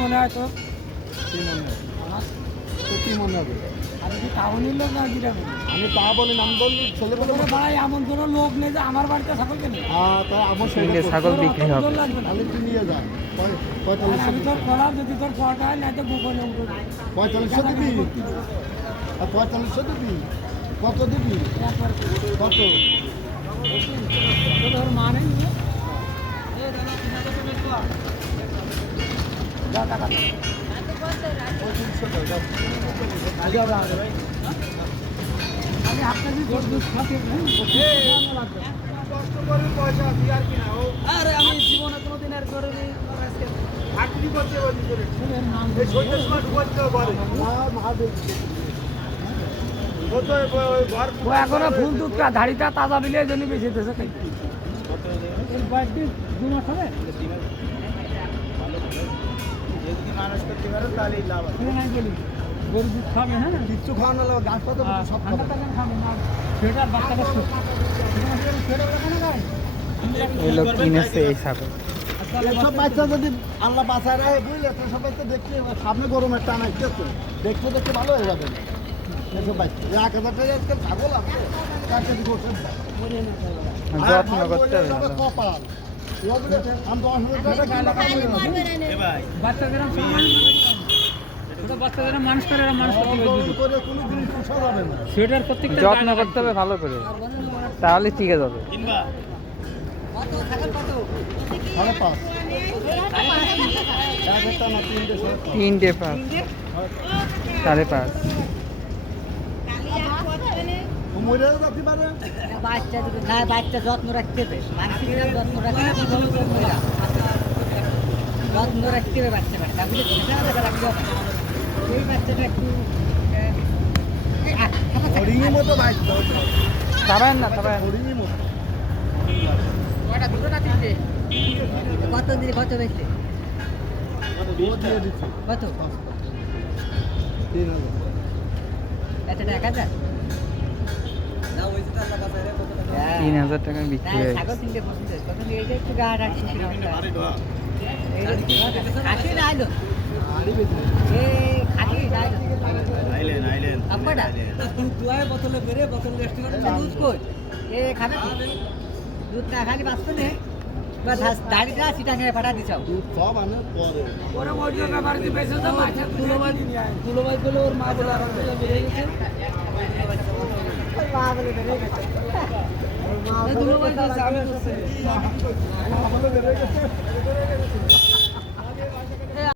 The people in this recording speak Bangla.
মনে হয় তোর? কি মনে হয়? তো কি মনে হবে? আমি কি টাউনের লোক না গ্রামে? আমি তা বলি নাম বললি ছেলে বলে তোর ভাই এমন কোনো লোক নেই যে আমার বাড়িতে ছাগল কেনে। তাই আমার তিনটে ছাগল বিক্রি হবে। তোর লাগবে না। তাহলে তুই নিয়ে যা আর 4500 আমি তোর খোলা যদি তোর পড়া হয় না তো গোপনে উঠবে। 4500 দিবি আর 4500 দিবি কত দিবি কত তোর মা নেই যা টাকা দে। 3500 টাকা আমি আপনার দুধ খাতে লাগবে। কষ্ট করে পয়সা দিয়ে আর কি না ও আরে আমি জীবনে কোনোদিন আর করিনি আজকে চাকরি করতে বলি করে ছেলের নাম এই সৈন্য সময় ঢুকতে পারে না মা দেখছি ও তো ওই ঘর ও এখনো ফুল দুধটা ধাড়িটা তাজা বিলে জন্য বেশি দিতেছে খাই এর বয়স 2 মাস হবে যদি মানুষ করতে পারো তাহলে লাভ আছে ঠিক নাই বলি গরু দুধ খাবে হ্যাঁ কিচ্ছু খাওয়ানো লাগবে গাছপাতা সব ঠান্ডা খাবে টাকা খাবে না সেটা বাচ্চাটা সেটা কেন গায় এই লোক কিনেছে এই ছাগল। সব বাচ্চা যদি আল্লাহ বাঁচায় রাখে বুঝলে তো সবাই তো দেখতে সামনে গরমের টান আসতেছে দেখতে দেখতে ভালো হয়ে যাবে এসব বাচ্চা 1000 টাকা আজকাল ছাগল আছে কাকে দিব যত্ন করতে হবে ভালো। কপাল আমি 10,000 টাকা বাচ্চাদের বাচ্চাদের মানুষ করে মানুষ করতে করে কোনো জিনিস পোষা যাবে না সেটার প্রত্যেকটা যত্ন করতে হবে ভালো করে, তাহলে ঠিক আছে যাবে। সাড়ে পাঁচ একটা না তিনটে 3.5 5.5 মরে যাতে পারে বাচ্চা না বাচ্চা যত্ন রাখতে হবে মানসিক যত্ন রাখতে হবে যত্ন রাখতে হবে বাচ্চা রাখতে হবে এই বাচ্চাটা একটু হরিণের মতো বাচ্চা খাবেন না খাবেন। হরিণের মতো কয়টা দুটো না তিনটে কত দিন কত বেচতে ও দিয়ে দিচ্ছে কত 3,000 এটা 1000 না ওই যে টাকা কাছে রে কত টাকা 3,000 টাকা বিক্রি হয়েছে। ছাগল তিনটে পছন্দ কত নিয়ে এই যে একটু গা রাখছি খাসি না আইলো এই খাসি না আইলেন আপনারা তুই বোতলে বেরে বোতল রেস্টুরেন্টে দুধ কই এ খাবে দুধ না খালি বাঁচতে নে বাস দাড়িটা সিটাঙ্গে পাঠা দিছাও দুধ সব আনে পরে ওরে মজুর ব্যাপারে দি পয়সা তো বাচ্চা তুলোবাই বলে ওর মা বলে আর বেরে গেছে মা বলে বেরে গেছে তুলোবাই তো সামনে আছে বলে বেড়ে গেছে